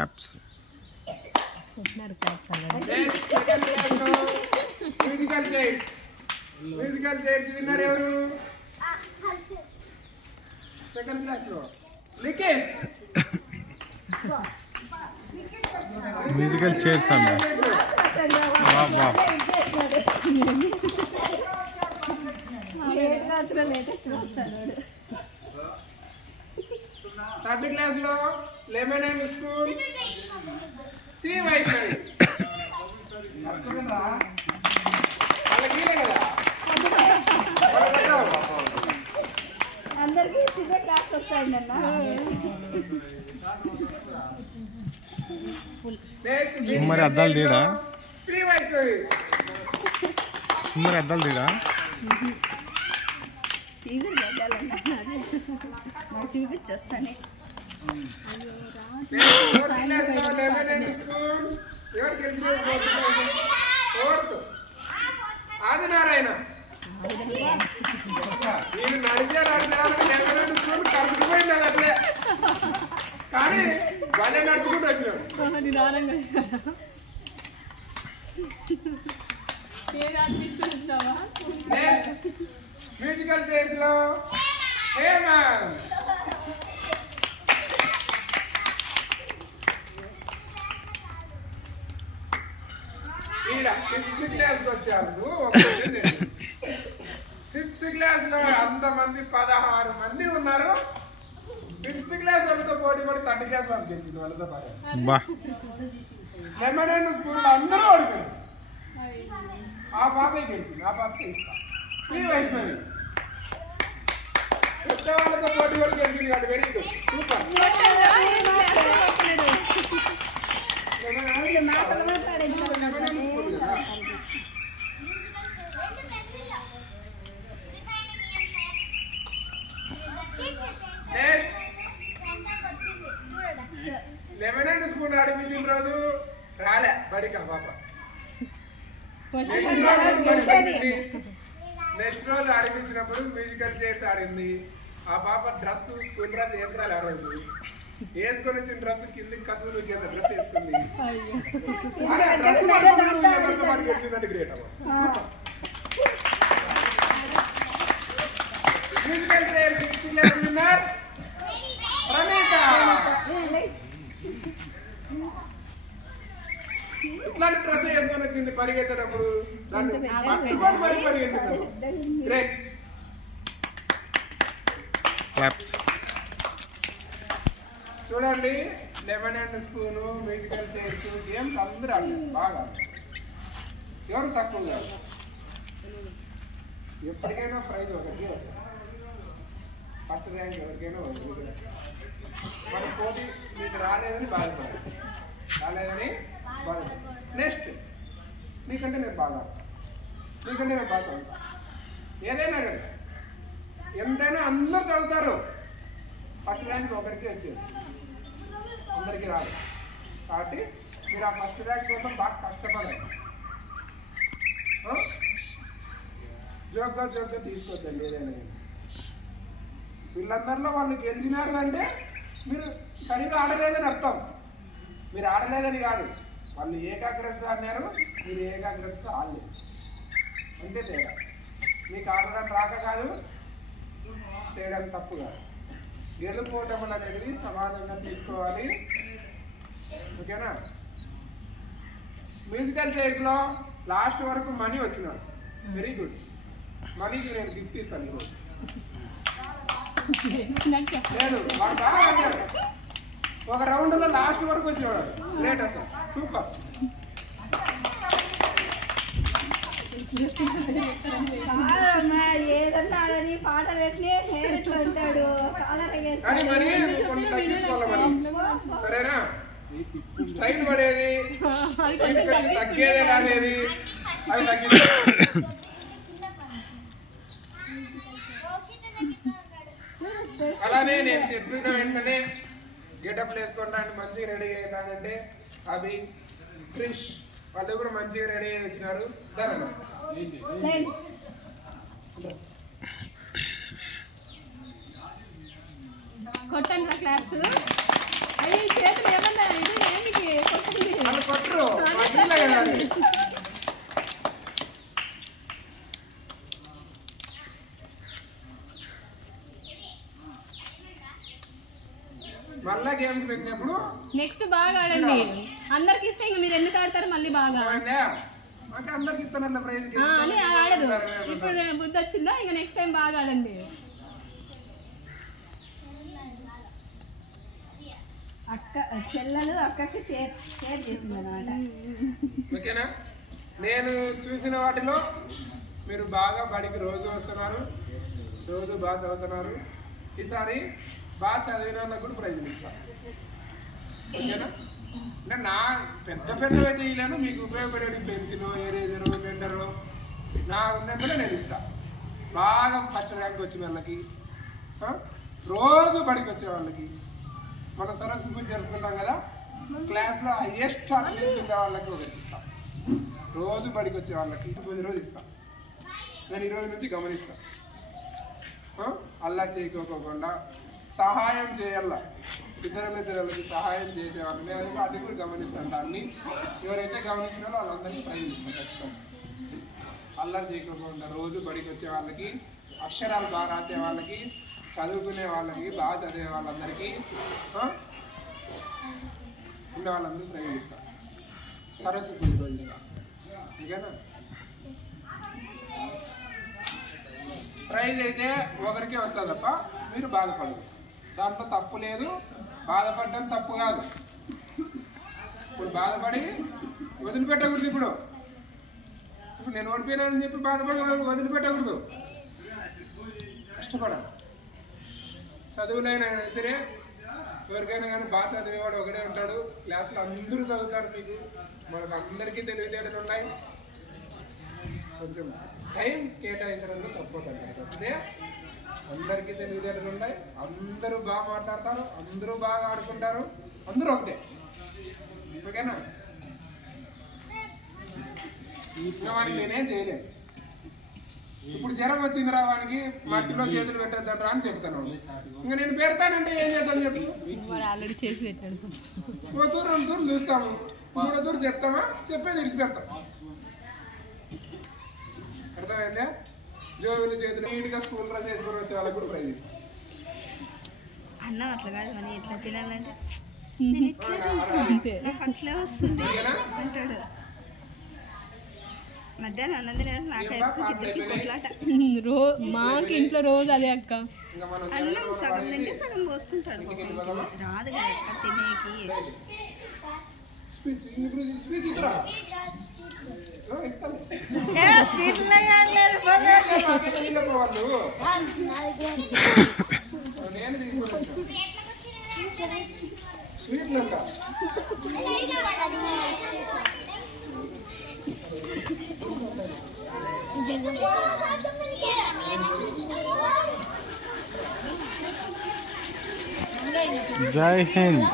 Claps. Musical chairs winner ఎవరు? Second class లో Likhith. Musical chairs అన్న. థర్డ్ క్లాస్ లో లెమన్ అండ్ స్పూన్ సి వైఫై. అందరికి చిన్న క్లాస్ వస్తాయండి అన్న. మరి అద్దాలు తీయడా? Free wifi. మరి అద్దాలు తీయడా? చూపించేస్తానే. ఆదినారాయణ నేను నడిచే కలుపుకుపోయింది అట్లే, కానీ వాళ్ళే నడుచుకుంటూ వచ్చినాడు. మ్యూజికల్ చైర్స్ లో ఫిఫ్త్ క్లాస్ వచ్చారు. ఫిఫ్త్ క్లాస్ లో అంతమంది 16 మంది ఉన్నారు. ఫిఫ్త్ క్లాస్ వాళ్ళతో పోటీ పడి థర్డ్ క్లాస్ వాళ్ళు గెలిచింది వాళ్ళతో పాటు. లెమన్ అండ్ స్కూల్ అందరూ ఓడిపోయారు. ఆ పాపే గెలిచింది. ఆ పాపకి ఇస్తా ఈ వైష్ణవి పెద్ద వాళ్ళతో పోటీ పడి గెలిచింది కాదు. Very good, super. Lemon and spoon ఆడిపించిన రోజు రాలే బడికా పాప. నెక్స్ట్ రోజు ఆడిపించినప్పుడు మ్యూజికల్ చైర్స్ ఆడింది. ఆ పాప డ్రెస్ స్కూల్ డ్రెస్ వేసుకురాలి. ఆ రోజు వేసుకొని వచ్చిన డ్రెస్ కిందికి కసులు కింద డ్రెస్ వేసుకుంది. వచ్చిందంటే గ్రేట్ అవ్వ. Musical chairs winner Praneetha. ఇట్లాంటి డ్రెస్ వేసుకొని వచ్చింది పరిగెత్తేటప్పుడు. గ్రేట్. చూడండి, lemon and spoon, musical chairs games అందరూ ఆడారు బాగా. ఎవరు తక్కువ కాదు. ఎప్పటికైనా ప్రైజ్ ఒకటి ఫస్ట్ ర్యాంక్ ఎవరికైనా వస్తుంది. మన పోటీ మీకు రాలేదని బాధపడాలి. నెక్స్ట్ నీకంటే నేను బాగా, నీకంటే నేను బాగా చదువుతా. ఏదైనా కానీ ఎంతైనా అందరూ చదువుతారు. ఫస్ట్ ర్యాంక్ ఒకరికి వచ్చేది, అందరికీ రాదు. కాబట్టి మీరు ఆ ఫస్ట్ ర్యాంక్ కోసం బాగా కష్టపడాలి. జోక్గా తీసుకోవద్దండి. ఏదైనా వీళ్ళందరిలో వాళ్ళు గెలిచినారు అంటే మీరు సరిగ్గా ఆడలేదని అర్థం. మీరు ఆడలేదని కాదు, వాళ్ళు ఏకాగ్రతతో అన్నారు, మీరు ఏకాగ్రతతో ఆడలేదు. అంతే తేడా. మీకు ఆడడం రాక కాదు, చేయడం తప్పు కాదు. గెలుపోవటం అనేది సమానంగా తీసుకోవాలి. ఓకేనా? మ్యూజికల్ చైర్స్లో లాస్ట్ వరకు మనీ వచ్చినాడు. Very good. మనీకి నేను గిఫ్ట్ ఇస్తాను ఈరోజు. నేను వాడు బాగా అన్నాడు. ఒక రౌండ్లో లాస్ట్ వరకు వచ్చినాడు. గ్రేట్ అసలు, సూపర్. ఏదన్నా పాట పెట్టి అంటాడు. సరేనా? స్టైల్ పడేది తగ్గేదే కాదేది అది తగ్గింది. అలానే నేను చెప్పిన వెంటనే గెటప్ వేసుకోవడానికి మంచిగా రెడీ అవుతానంటే అవి క్రిష్ వాళ్ళు కూడా మంచిగా రెడీ అయ్యి వచ్చినారు. కొట్టండి క్లాస్. అయ్యి చేతులు ఏమన్నా ఇది ఏమిటి కొట్టండి. వాళ్ళు కొట్టరు పట్టిలే కదా అది. మళ్ళా గేమ్స్ పెట్టినప్పుడు నెక్స్ట్ బాగా ఆడండి. అందరికి ఇస్తే ఇంక మీరు ఎందుకు ఆడతారు మళ్ళీ బాగా మాకు అందరికి ఇస్తానన్న ప్రైజ్ అని ఆడదు. ఇప్పుడు బుద్ధి వచ్చిందా? ఇంకా నెక్స్ట్ టైం బాగా ఆడండి. అక్క చెల్లెలు అక్కకి షేర్ చేసింది అనమాట. ఓకేనా? నేను చూసిన వాటిలో మీరు బాగా బడికి రోజు వస్తున్నారు, రోజు బాగా చదువుతున్నారు. ఈసారి బాగా చదివిన వాళ్ళకి కూడా ప్రైజ్లు ఇస్తాను. ఓకేనా? అంటే నా పెద్ద పెద్దవైతే ఇలాను మీకు ఉపయోగపడే పెన్సిల్, ఎరేజరు, పెండరు నా ఉన్నందులో నేను ఇస్తాను. బాగా ఫస్ట్ ర్యాంక్ వచ్చిన వాళ్ళకి, రోజు బడికి వచ్చే వాళ్ళకి, మన సరస్వతి పూజ జరుపుకుంటాం కదా, క్లాస్లో హైయెస్ట్ అటెండెన్స్ ఉండే వాళ్ళకి ఒకటి ఇస్తాం. రోజు బడికి వచ్చే వాళ్ళకి రోజు ఇస్తాం. నేను ఈరోజు నుంచి గమనిస్తాను. అల్లా చేయకోకుండా సహాయం చేయాల, ఇతరులకి సహాయం చేసేవాళ్ళు నేను అది కూడా గమనిస్తాను. దాన్ని ఎవరైతే గమనించినారో వాళ్ళందరికీ ప్రైజ్ ఇస్తాను ఖచ్చితంగా. అల్లరి చేయకోకుండా రోజు బడికి వచ్చే వాళ్ళకి, అక్షరాలు బాగా రాసే వాళ్ళకి, చదువుకునే వాళ్ళకి, బాగా చదివే వాళ్ళందరికీ ఉండే వాళ్ళందరూ ప్రైజ్ ఇస్తాను. సరస్వతి పూజ రోజు ఇస్తాను. ఓకేనా? ప్రైజ్ అయితే ఒకరికే వస్తుంది తప్ప మీరు బాధపడదు. దాంట్లో తప్పు లేదు, బాధపడడం తప్పు కాదు. ఇప్పుడు బాధపడి వదిలిపెట్టకూడదు. ఇప్పుడు నేను ఓడిపోయినానని చెప్పి బాధపడి వదిలిపెట్టకూడదు. కష్టపడాలి. చదువులైనా సరే ఎవరికైనా కానీ బాగా చదివేవాడు ఒకడే ఉంటాడు. క్లాస్లో అందరూ చదువుతారు. మీకు మనకు అందరికీ తెలివితేటలు ఉన్నాయి. కొంచెం టైం కేటాయించడంలో తప్పకుండా అంటే అందరికీ తెలివితేటలు ఉన్నాయి. అందరూ బాగా మాట్లాడతారు, అందరూ బాగా ఆడుకుంటారు, అందరూ ఒకటే. ఓకేనా? ఇంకా వాడికి నేనేం చేయలేదు. ఇప్పుడు జ్వరం వచ్చింది రా వాడికి, మట్టిలో చేతులు పెట్టేద్దాం రా అని చెప్తాను. ఇంకా నేను పెడతానంటే ఏం చేస్తాను చెప్పు? ఆల్రెడీ చేసి పెట్టాడు. ఓ తూరు 2 తూర్లు చూస్తాము, 3వ తూరు చెప్తామా, చెప్పే తెరిచిపెడతాం. అర్థమైందా? జోబులు చేతులు నీట్గా స్కూల్ డ్రెస్ వేసుకొని వచ్చే వాళ్ళకి కూడా ప్రైజ్ ఇస్తాం. అన్నం అట్లా కాదు, మనం ఎట్లా తినాలంటే నేను ఇట్లా నాకు అట్లా వస్తుంది అంటాడు. మధ్యాహ్నం అన్నం తినడం నాకు ఇద్దరికి కొట్లాట. మాకు ఇంట్లో రోజు అదే అక్క. అన్నం సగం తింటే సగం పోసుకుంటాడు. రాదు కదా అక్క తినేకి. జై హింద్.